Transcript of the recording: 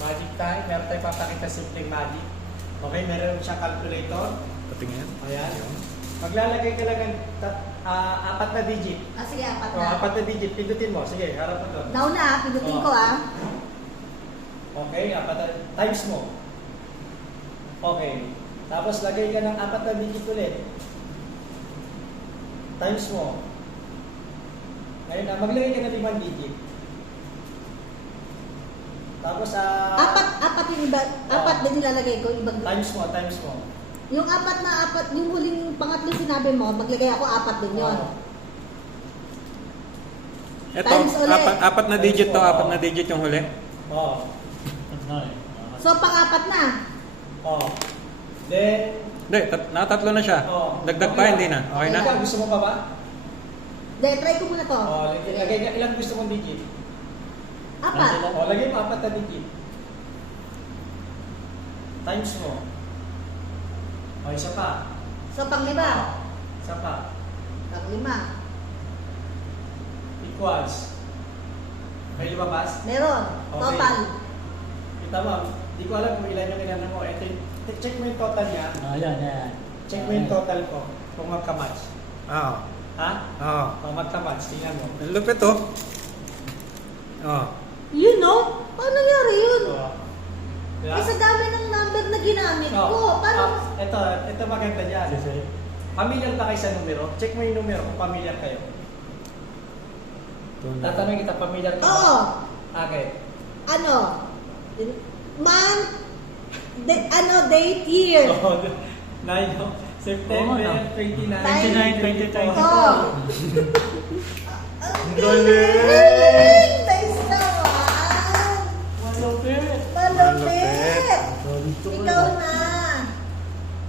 Magic time. Meron tayong papakita simpleng magic. Okay, meron siyang calculator. Patingin. Ayan. Maglalagay ka lang ng 4 na digit. Ah, sige, 4 O, na. 4 na digit. Pindutin mo. Sige, harap mo doon. Down na, pindutin Oh. ko Okay, 4 na. Times mo. Okay. Tapos lagay ka ng 4 na digit ulit. Times mo. Ngayon na, maglagay ka ng 5 digit. Tapos, Apat yung iba, apat din nilalagay ko, ibang times mo. Yung apat, yung huling pangatlo sinabi mo, maglagay ako 4 din yun. Oo. Ito, Times ulit. apat na digit to, 4 na digit yung huli. Oo. So, pang-4 na. Oo. Then, Hindi, nakatatlo na siya. oo. Dagdag pa, hindi na. Okay na? Ikaw, gusto mo pa ba? Dahil, try ko muna to. Oo, lagay ka, ilang gusto mong digit? 4. Oo, lagay mo 4 na digit. Times mo. O, isa pa. So, pang-5. Isa pa. Pang-5. Equals. May lumabas? Meron. Okay. Total. Kita mo, di ko alam kung ilan yung inano mo. Ito, check mo yung total niya. Yan. Check mo yung total ko. Kung magka-match. Oo. Ha? Oo. Kung magka-match, tingnan mo. Ang lupit to. Oo. You know? Paano nangyari yun? Oo. Diba? Eh, sa dami ng number na ginamit ko. Paano? Ito maganda dyan. Pamilyar ba kayo sa numero? Check mo yung numero kung pamilyar kayo. Tatanungin kita, pamilyar ka ba? Oo. Okay. Ano? Month, date, year. So, 9, September Oo, no. 29, Time. 2024. Oh. Galing!